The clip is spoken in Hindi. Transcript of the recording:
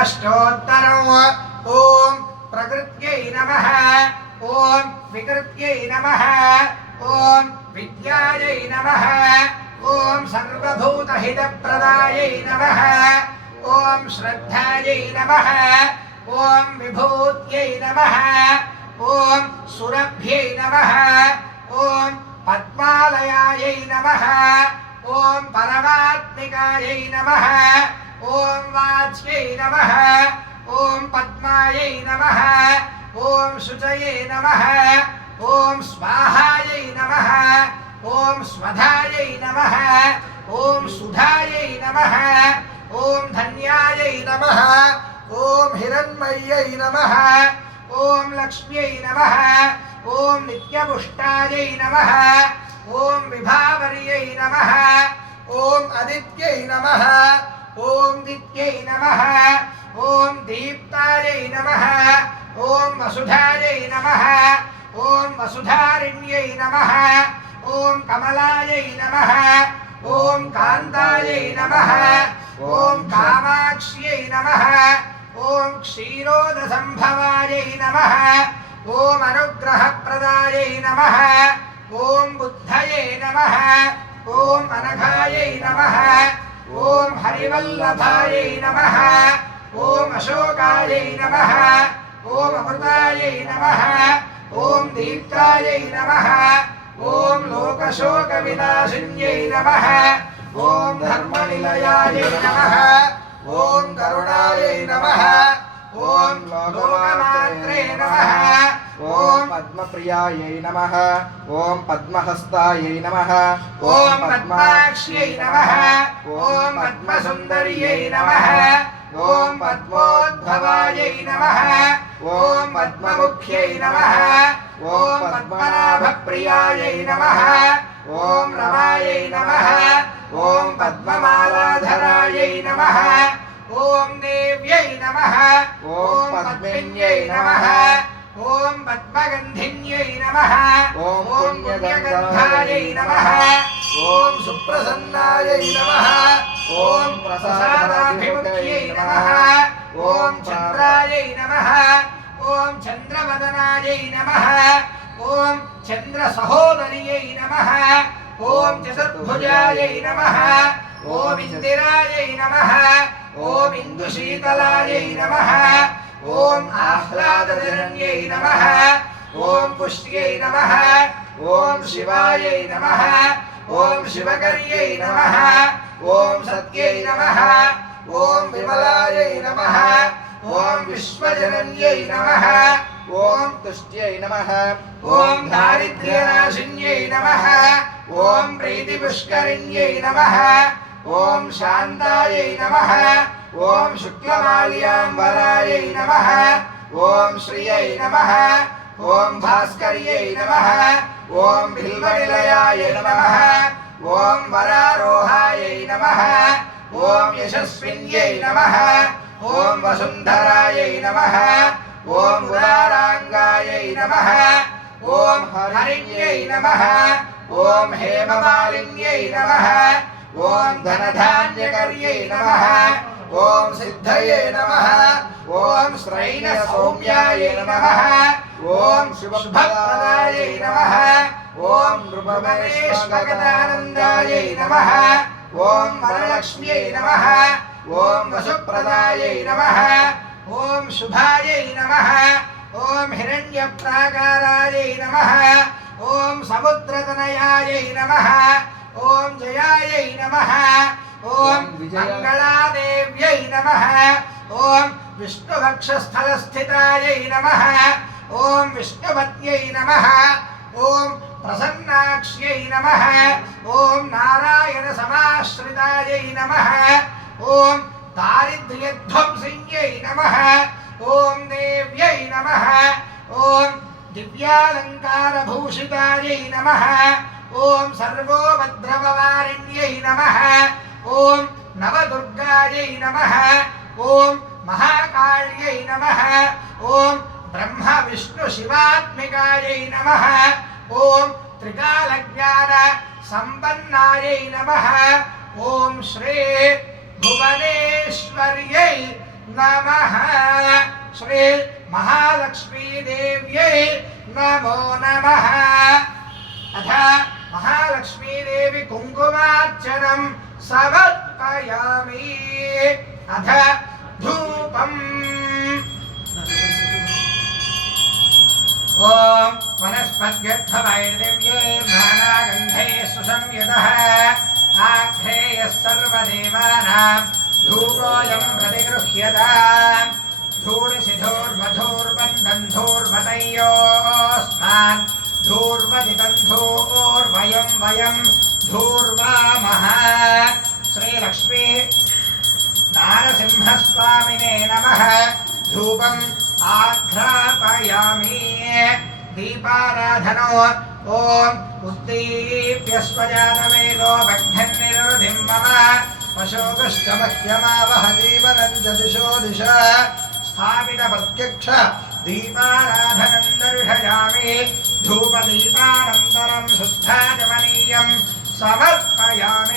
अष्टोत्तरम् ॐ प्रकृत्यै नमः ॐ विकृत्यै नमः ॐ विद्यायै नमः ॐ सर्वभूतहितप्रदायै नमः ॐ श्रद्धायै नमः ॐ विभूत्यै नमः ॐ सुरभ्यै नमः ॐ पद्मालयायै नमः ॐ परमात्मिकायै नमः ॐ वाच्यै नमः ॐ पद्मायै नमः ॐ शुचये नमः ॐ स्वाहायै नमः ॐ स्वधायै नमः ॐ सुधायै नमः ॐ धन्यायै नमः ॐ हिरण्मय्यै नमः ॐ लक्ष्म्यै नमः ॐ नित्यपुष्टायै नमः ॐ विभावर्यै नमः ॐ अदित्यै नमः ॐ दित्यै नमः ॐ दीप्तायै नमः ॐ वसुधायै नमः ॐ वसुधारिण्यै नमः ॐ कमलायै नमः ॐ कान्तायै नमः ॐ कामाक्ष्यै नमः ॐ क्षीरोदसम्भवायै नमः ॐ अनुग्रहप्रदायै नमः ॐ बुद्धये नमः ॐ अनघायै नमः ॐ हरिवल्लभायै नमः ॐ अशोकायै नमः ॐ अमृतायै नमः ॐ दीप्तायै नमः ॐ लोकशोकविनाशिन्यै नमः ॐ धर्मनिलयायै नमः ॐ करुणायै नमः ॐ लोकमात्रे नमः ॐ पद्मप्रियायै नमः ॐ पद्महस्तायै नमः ॐ पद्माक्ष्यै नमः ॐ पद्मसुन्दर्यै नमः ॐ पद्मोद्भवायै नमः ॐ पद्ममुख्यै नमः ॐ पद्मनाभप्रियायै नमः ॐ रमायै नमः ॐ पद्ममालाधरायै नमः ॐ देव्यै नमः ॐ पद्मिन्यै नमः ॐ पद्मगन्धिन्यै नमः ॐ पुण्यगन्धायै नमः ॐ सुप्रसन्नायै नमः ॐ प्रसादाभिमुख्यै नमः ॐ चन्द्रायै नमः ॐ चन्द्रवदनायै नमः ॐ चन्द्रसहोदर्यै नमः ॐ चतुर्भुजायै नमः ॐ इन्दिरायै नमः ॐ इन्दुशीतलायै नमः ॐ आह्लादजनन्यै नमः ॐ पुष्ट्यै नमः ॐ शिवायै नमः ॐ शिवकर्यै नमः ॐ सत्यै नमः ॐ विमलायै नमः ॐ विश्वजनन्यै नमः ॐ तुष्ट्यै नमः ॐ दारिद्र्यनाशिन्यै नमः ॐ प्रीतिपुष्करिण्यै नमः ॐ शान्तायै नमः ॐ शुक्लमाल्याम्बरायै नमः ॐ श्रियै नमः ॐ भास्कर्यै नमः ॐ बिल्वनिलयाय नमः ॐ वरारोहायै नमः ॐ यशस्विन्यै नमः ॐ वसुन्धरायै नमः ॐ उदाराङ्गायै नमः ॐ हरिण्यै नमः ॐ हेममालिन्यै नमः ॐ धनधान्यकर्यै नमः ॐ सिद्धये नमः ॐ श्रैणसौम्यायै नमः ॐ शुभप्रदायै नमः ॐ नृपगणेश्वगदानन्दायै नमः ॐ वरलक्ष्म्यै नमः ॐ वसुप्रदायै नमः ॐ शुभायै नमः ॐ हिरण्यप्राकारायै नमः ॐ समुद्रतनयायै नमः ॐ जयायै नमः ॐ मङ्गलादेव्यै नमः ॐ विष्णुभक्षस्थलस्थितायै नमः ॐ विष्णुपत्न्यै नमः ॐ प्रसन्नाक्ष्यै नमः ॐ नारायणसमाश्रितायै नमः ॐ दारिद्र्यध्वंसिन्यै नमः ॐ देव्यै नमः ॐ दिव्यालङ्कारभूषितायै नमः ॐ सर्वोपद्रववारिण्यै नमः ॐ नवदुर्गायै नमः ॐ महाकाल्यै नमः ॐ ब्रह्मविष्णुशिवात्मिकायै नमः ॐ त्रिकालज्ञानसम्पन्नायै नमः ॐ श्री भुवनेश्वर्यै नमः श्री महालक्ष्मी देव्यै नमो नमः अथ महालक्ष्मी देवी कुङ्कुमार्चनं समर्पयामि अथ धूपम् ॐ वनस्पत्यर्थवैर्दिव्ये नानागन्धैः सुसंयुतः आघ्रेयः सर्वदेवानां धूपोऽयं प्रतिगृह्यताम् धूर्सिधूर्मधूर्बन्धन्धूर्मतयोस्मान् धूर्वदितन्धूर्वयं वयं धूर्वामः श्रीलक्ष्मी नारसिंहस्वामिने नमः धूपम् आघ्रापयामि दीपाराधनो ॐ उद्दीप्य स्वजातवेदो भग्निर्निरुधिं मम पशोगश्चमह्यमावह जीवनं च दिशो दिश स्थापितप्रत्यक्ष दीपाराधनं दर्शयामि धूपदीपानन्तरं शुद्धाचमनीयं समर्पयामि